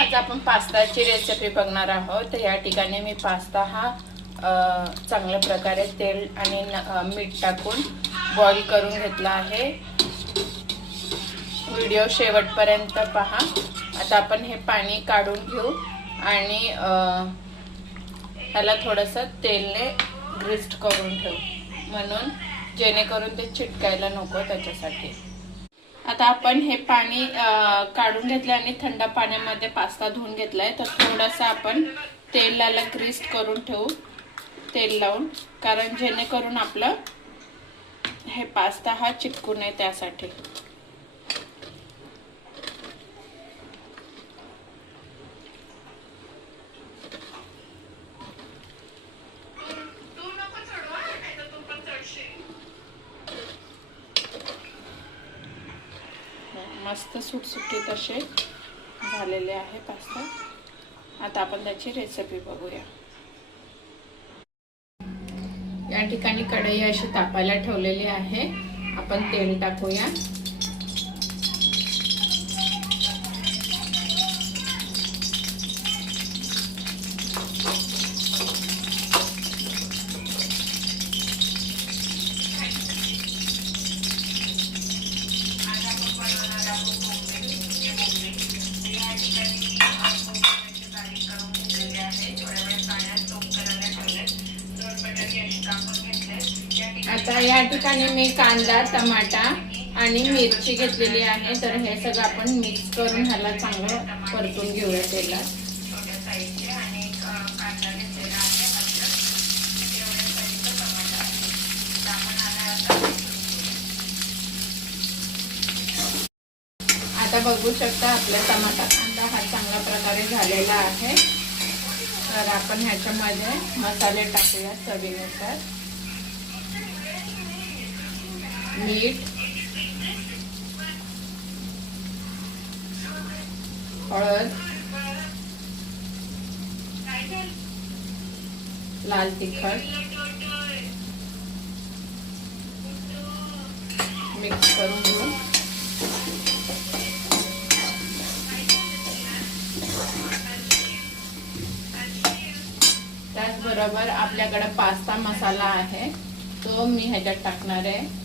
आज आपण पास्ताची रेसिपी बघणार आहोत। तर या ठिकाणी मी पास्ता हा चांगल्या प्रकारे तेल आणि मीठ टाकून बॉईल करून घेतला आहे। व्हिडिओ शेवटपर्यंत पहा। आता आपण हे पाणी काढून घेऊ आणि ह्याला थोडंसं तेलने ग्रीस्ड करून ठेवू, म्हणून जेणेकरून ते चिटकायला नको त्याच्यासाठी। आता आपण हे पाणी काढून घेतले आणि थंड पाण्यामध्ये पास्ता धुवून घेतलाय। तर थोडंसं आपण तेलाला ग्रीस्ड करून ठेवू, तेल लावून, कारण जेणेकरून आपलं हे पास्ता हा चिटकू नये त्यासाठी। मस्त सुटसुटीत असे झालेले आहे पास्ता। आता आपण त्याची रेसिपी बघूया। या ठिकाणी कढई अशी तापायला ठेवलेली आहे। आपण तेल टाकूया। आता या ठिकाणी मी कांदा, टमाटा आणि मिरची घेतलेली आहे। तर हे सगळं आपण मिक्स करून ह्याला चांगलं परतून घेऊया तेलात। आता बघू शकता आपला टमाटा कांदा हा चांगल्या प्रकारे झालेला आहे। तर आपण ह्याच्यामध्ये मसाले टाकूया चवीनुसार। मीठ, हळद, लाल तिखट मिक्स करून घेऊ। त्याचबरोबर आपल्याकडे पास्ता मसाला आहे, तो मी ह्याच्यात टाकणार आहे।